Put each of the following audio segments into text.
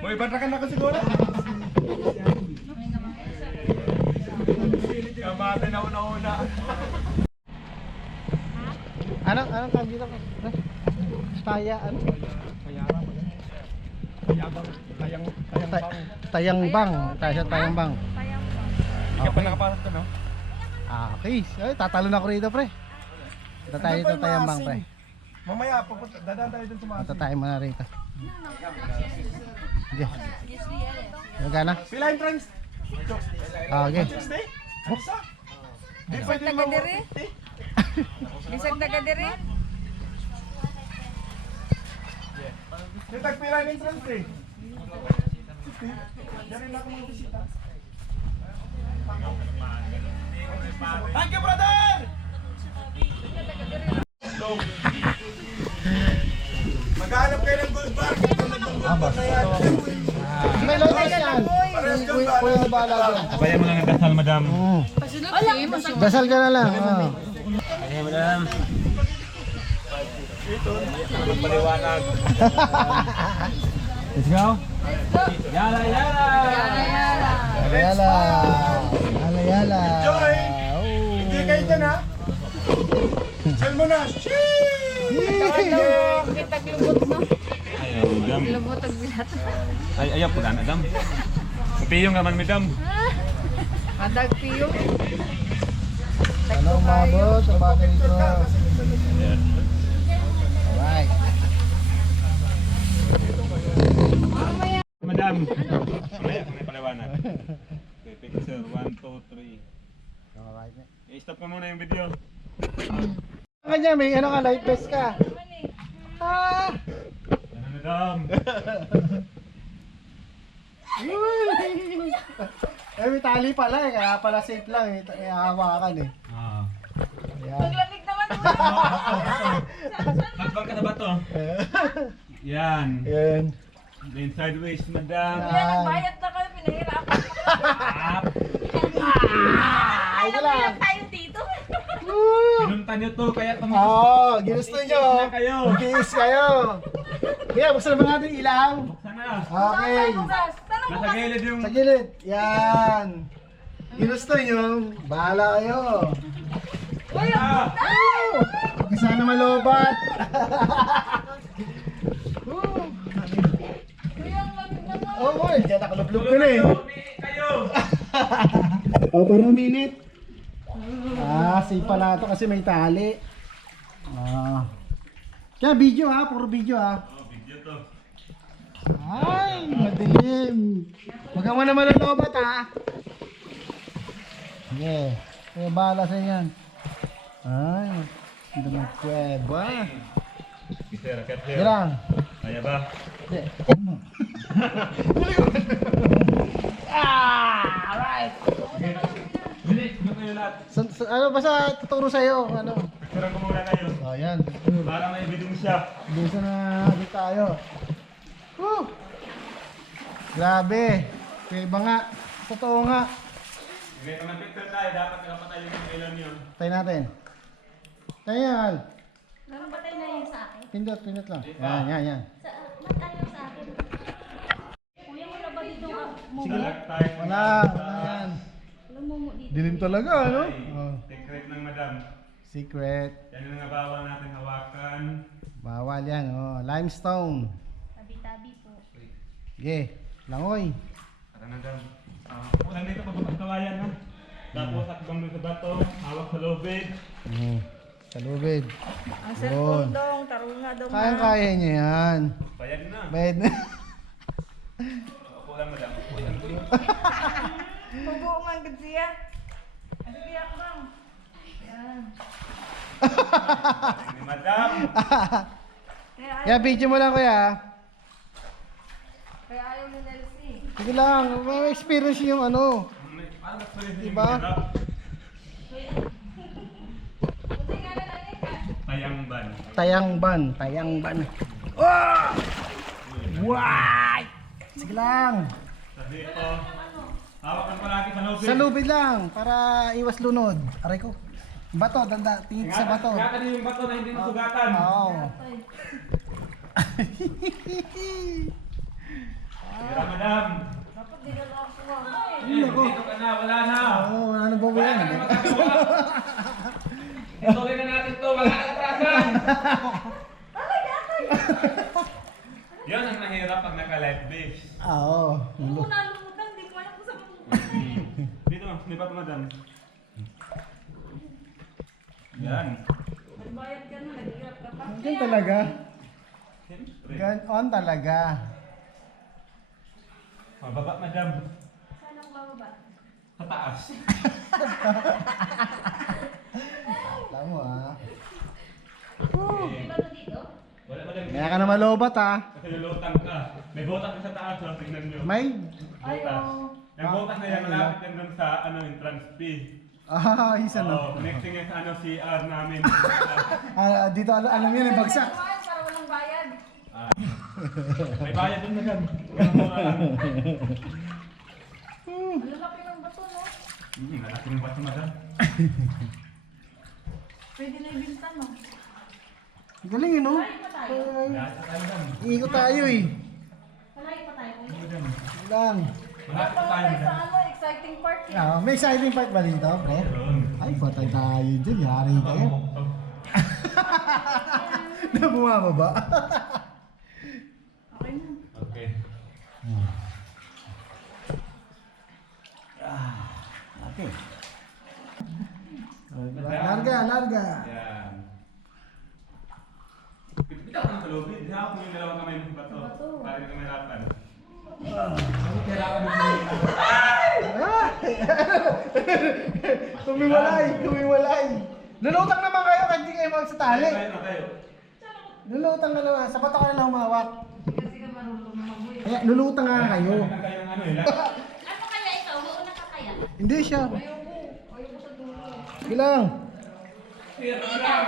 May bantakan ako siguro. Kamate na una-una. Anong tawag dito? Taya, ano? Tayangbang. Tayo sa Tayangbang. Hindi ka pa nakapasok ka, no? Okay. Ay, tatalon ako rito, pre. Punta tayo dito Tayangbang, pre. Mamaya, dadaan tayo dun sa mga Punta tayo muna rito. Okay. Magana? Pila entrance? Okay. Stay? Isa? Di Bisag pwede taga diri? Bisag taga diri? Di tagpila ng entrance eh. Dari na ako mga bisita. Thank you, brother! Maghanap kayo ng gold bar. May lotus yan. Kuya na bahala dyan. Bayan mo lang ang dasal, madam. Dasal ka na lang. Ayan, madam. Paliwanag. Let's go. Yala, yala. Yala. Yala, yala. Enjoy! Oh. Hindi kayo dyan, ha? Sell mo na! Kita lubot no? Ayaw, madam. Lubot ang bilat. Ay, ayaw po na, madam. Piyong naman, madam. Kadag piyo. Ano umabot sa bagay nito? Alright. Madam. Mamaya kung may paliwanag. Okay, picture. 1, 2, 3. Alright. I-stop ko muna yung video. Kanya, may ano ka, life vest ka. Ah! Ano, madam? Eh, may tali pala eh, kaya pala safe lang eh, may hawakan eh. Ah. Ayan. Lamig naman. Hakbang ka na ba to? Yan. Ayan. Then sideways, madam. Nagbayad na kayo, pinahirapan. Up. Alam mo lang. Tayo dito. Pinunta nyo to, kaya Oo, ginusto nyo. na kayo. Kiss kayo. Kaya, buksan naman natin yung ilaw. Sana. Okay. Nasa gilid yung... Sa gilid. Yan. Ginusto nyo, bahala kayo. Ah! Huwag sana malobat. Oo, boy. Diyan nakalublob ko na eh. Kayo! Oh, parang minute. Safe pala ito kasi may tali. Kaya video ha, puro video ha. Oh, video to. Ay, madilim. Huwag ka muna malolobat ha. Yeah, kaya bahala sa yan. Ay, hindi naman kuweba. Kisera, Hindi kisera. lang. Kaya ba? Hindi. Alright. Bili, ano kayo lahat? Ano basta tuturo sa'yo? Ano? Picturean ko muna kayo. Oh, yan. Para may ebidensya. Bisa na dito tayo. Woo! Grabe. Kuweba nga. Totoo nga. Okay, kung mag-picture tayo, dapat nakapatay yung ilan yun. Tayo natin. Tayo yan. Namatay na yun sa akin. Pindot, pindot lang. Yan, yan, yan. Matayo sa akin. Kuya mo na ba dito ka? Sige lang. Tayo. Wala. Wala yan. Lumumo dito. Dilim talaga, ano? Oh. Secret ng madam. Secret. Yan yung nga bawal natin hawakan. Bawal yan, oh. Limestone. Tabi-tabi po. Okay. Langoy. Para madam. Ulan dito pagkakawayan ha. Tapos akbang doon sa bato, hawak sa lobid. Sa lubid. Ang cellphone dong, tarunga dong. Kayang-kaya niya yan. Bayad na. Bayad na. Opo lang madam. Pugo man gud siya. Ano biyak bang? Yan. Ni madam. Kaya video mo lang kuya. Kaya ayaw ni Nelsie. Sige lang. May experience yung ano. Ano ba yung Diba? hirap? Buti nga na lang ka. Tayangban. Tayangban. Tayangban. Oh! Why? Sige lang. Sa dito. Hawak lang palagi sa lobid. Sa lubid lang. Para iwas lunod. Aray ko. Bato. Danda. Tingin sa bato. Ingatan niyo yung bato na hindi nasugatan. Oo. Tira, madam. Dapat di na lang sumama eh. Dito ka na, wala na. Oo, wala nang babayan. Wala na magagawa. Ituloy na natin to, wala na atrasan. Yan ang mahirap pag naka-live base. Oo. Kung nalumutan, di ko alam kung saan pupunta. Dito, snipat madam. Yan. Nagbayad ka na, naghihirap ka pa. Ganyan talaga. Siyempre. Ganon talaga. Mababa madam. Saan ang bababa? Sa taas. Alam mo ah. Di ba ito dito? Wala madam. Kaya ka na malobat ah. Kasi lulutang ka. May botak ka sa taas, so tingnan nyo. May? Botas. Yung botak na yan, Ah, malapit yan dun sa entrance fee. Ah, isa na. Oo, connecting yan sa CR namin. Ah, dito alam yun, yung bagsak. Para walang bayad. May bayad dun madam. Ganun mo lang. Ang lalaki ng bato, no? Lalaki ng bato madam. Pwede na ibinta, no? Galing yun, no? Malayo pa tayo. Lahat sa tayo madam. Iikot tayo eh. Malayo pa tayo. Madam. Lang. Malapit pa tayo Tayo sa madam. ano, exciting part eh. Ah, may exciting part ba dito, pre? Meron. Ay, patay tayo dyan. Yari kayo. Na bumababa. Okay na. Okay. Okay. Larga, larga. Yan. Bitaw ka ng kalubid. Hawak mo yung dalawang kamay mo sa bato. Para hindi ka mahirapan. Hirapan mo yung Tumiwalay, tumiwalay. Lulutang naman kayo kahit hindi kayo magsatali. tayo. Lulutang na naman. Sa bato ka na lang humawak. Kasi ka marunong lumaboy. Kaya lulutang nga kayo. Kailangan kayo ng ano eh. Ano kaya ikaw? Mauna ka kaya? Hindi siya. Ayoko sa dulo. Sige lang. Ikaw.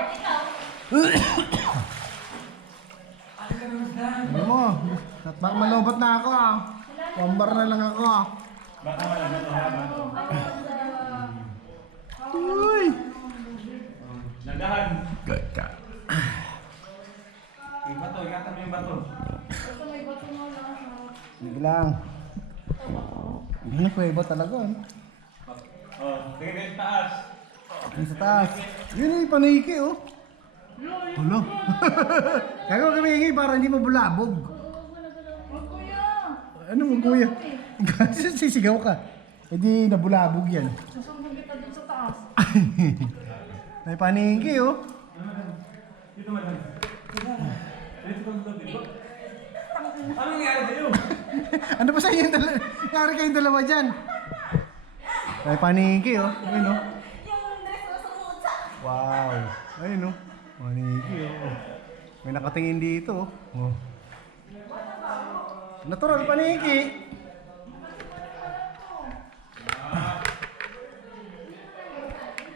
Ano mo? At baka malobat na ako ah. Pambar na lang ako ah. Baka wala na ito. Uy! Nandahan. Good ka. Yung bato, ingatan mo yung bato. Ito may bato mo lang. Sige lang. Ano kuweba talaga ah. Oh, tingin kayo sa taas. Yung sa taas. Yun yung paniki oh. Hulo. Kaya ko kami para hindi mabulabog. Huwag kuya. Ano mo kuya? Kasi sisigaw ka. Hindi nabulabog yan. Nasumbong kita dun sa taas. May paniki oh. Dito madam. Dito ka sa lobby. Ano nangyari sa'yo? Ano ba sa inyo dalawa? Nangyari kayong dalawa dyan. May paniki oh. Ayun oh. Yung dress mo sa mutsa. Wow. Ayun oh. Paniki oh. May nakatingin dito oh. Oh. Natural paniki.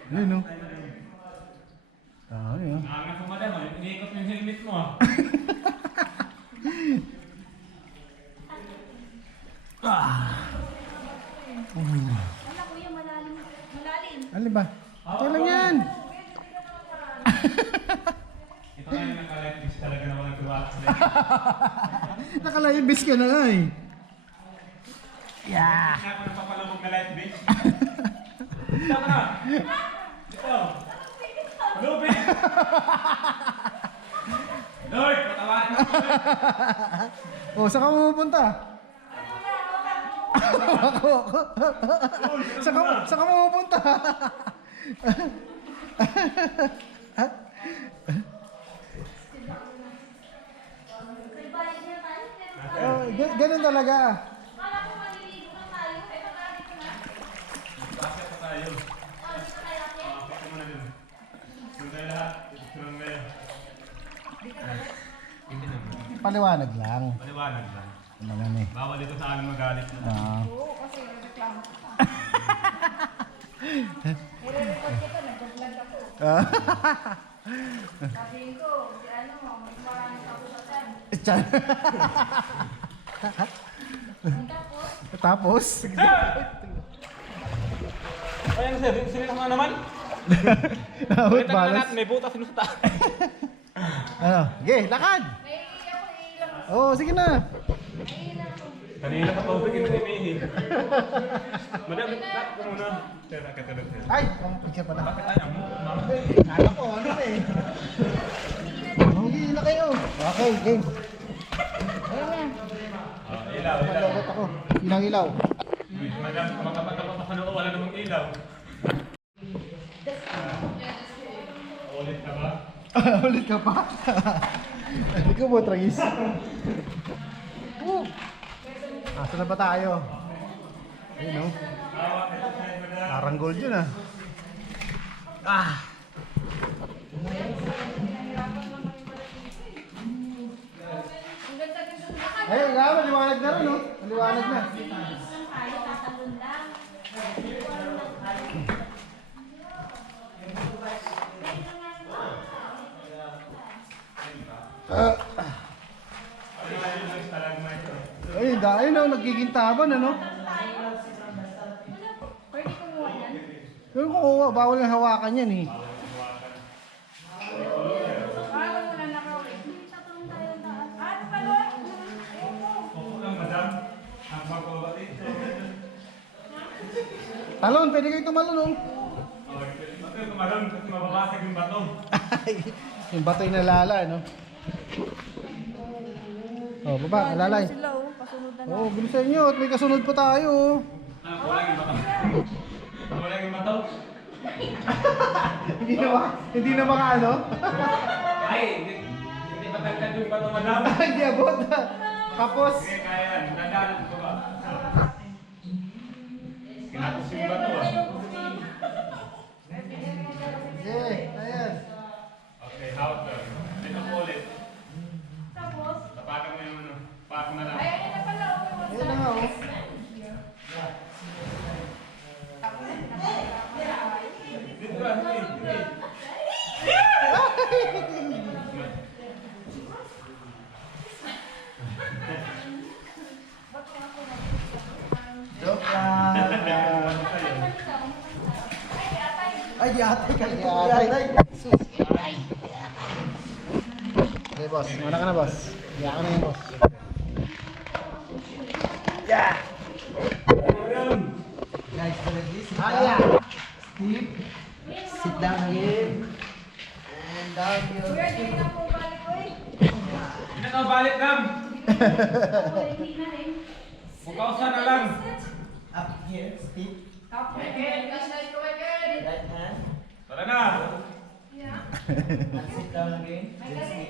Ayun oh. Ah, ayun oh. Nangangas mo madam, iniikot mo yung helmet mo ah. Wala kuya, malalim. Malalim. Ano ba? Okay lang yan. Ito na yung naka-life list talaga na walang tiwala sa life. Nakalayibis ka na nga eh. Yeah. Kaya ako nagpapalabog na life base. Dito ka na. Dito. Lubid. Lord, patawarin mo kami. Oh, saan ka pupunta? Ako. Saan ka pupunta? May bayad niya tayo. Pero Oh, ganun talaga. kala ko maliligo na tayo. Eh, pagkali ko na. Bakit pa tayo? Oh, dito tayo ate. Kita mo na dun. Doon tayo lahat. Doon kayo. Hindi naman. Paliwanag lang. Paliwanag lang. Ano naman eh. Bawal dito sa amin magalit. Ah. Oo, kasi reklamo ka. I-report kita, nag-vlog ako. Sabihin ko, si ano, mas maraming kapusasan. Tiyan. Tapos, Tapos? Ayan sir, sinilak mo na naman. Out Kita na balance. natin, may butas sinusta. Ano? Okay, lakad! may ako Oo, sige na. Kanina pa tubig inimihi. Madam, tak ko muna. Tara, katulog sir. Ay, picture pala. Bakit ayaw mo? Mama. Kala ko, ano na eh. Hindi na kayo. Okay, game. Ilaw, ilaw. Malabot ako. Ilang ilaw. Madam, makapatapos ako noo, wala namang ilaw. Ulit ka ba? Ulit ka pa? Hindi ko mo, tragis. Asa na ba tayo? Ayun o. Parang gold yun ah. Ayun, maliwanag na rin no? Maliwanag na. Ayun, dahil na, nagigintaban ano? Pwede kumuha yan? Pero kukuha, bawal na hawakan yan eh. Bago mo na nakawin. Tatulong tayo ng taas. Ano pa doon? Opo lang, madam. Ang pagkabati. Talon, pwede kayo tumalon oh. Ito, madam, kasi mababasag yung bato. Yung bato'y nalala no? Oh, baba, nalalay. Sila oh, pasunod na Oh, bilisan nyo at may kasunod pa tayo oh. Kulang yung bato. Kulang yung bato. Hindi na mga ano? Ay, hindi matagkad yung bato, madam. Hindi abot. Tapos, Sige, kaya yan. Dadaanan ko ba? Kinapos yung bato ah. sige, ayan. Okay, hawak doon. Dito po ulit. Tapos, Tapakan mo yung ano. Paak na lang. ay, ayun na pala oh. Ayan na nga oh. Dito ba? Sige. Joke lang. Ay, di ate ka. Di ate. Sus. Okay, boss. Mana ka na, boss. Iyak ka na yun, boss. Yeah! Guys, for this, Aya! Steve, sit down again. And down your... Kuya, di na po balik ko eh. Hindi na balik, Ram. Hindi na eh. Bukausan na lang. Up here, Steve. Right hand. Tara na. And sit down again.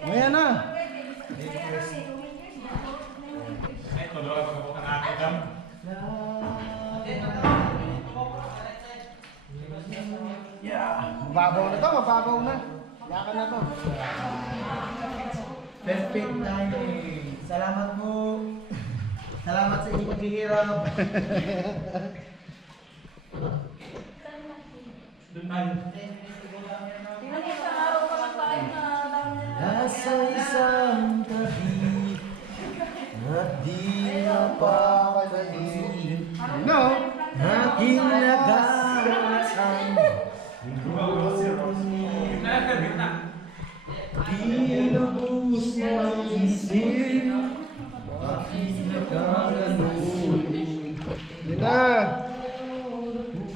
Ayan na. Ay, tuloy ako magbukan natin, Ram. Mababaw na to, mababaw na. Yakan na to. Perfect timing. Salamat po. Salamat sa inyong paghihirap. Doon tayo. Tingnan mo sa araw pa lang tayo na dami na. Nasa isang tabi at di napapalagi. No. Aking nagasang Gitna ka, gitna. pinubus mo ang isip. Aking nagkaganon. Yun na.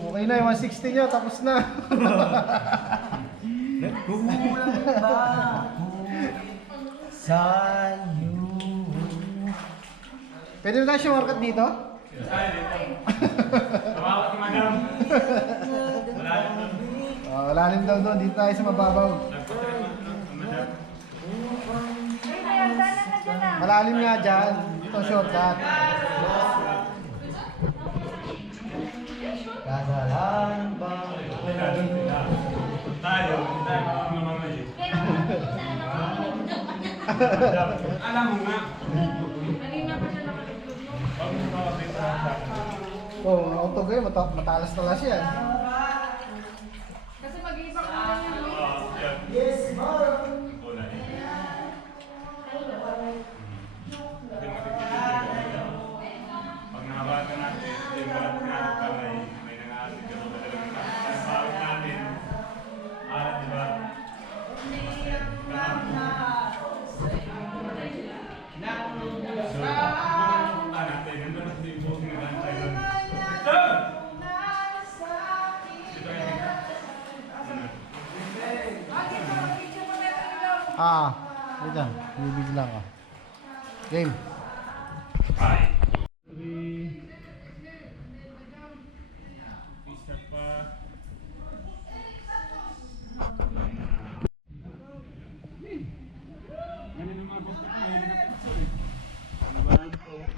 Okay na, yung 160 nyo, tapos na. Nagkulang ba ako sa'yo? Pwede na tayo shortcut dito? Tayo dito. Tumawag si madam. Wala na doon. Lalim daw doon, dito tayo sa mababaw. Nagpatrin mo ang madam. Ay, ayan, sana na dyan ah. Malalim nga dyan. Ito shortcut. Kasalan ba? Tayo, hindi tayo makakamamanay. Madam, alam mo nga. Kanina pa siya nakaliklod mo. Huwag mo mawagin sa akin. Oh, auto game, matalas-talas yan. Kasi mag-iiba ka naman yan. no? Yan. Yes, ma'am. Una eh. Hindi matitipid yun. Pag nahawakan natin, hindi mo natin natin may nangaasig ka naman talagang nasawit natin. Di ba? Wait lang. Bibigyan lang ka. Game. Bye.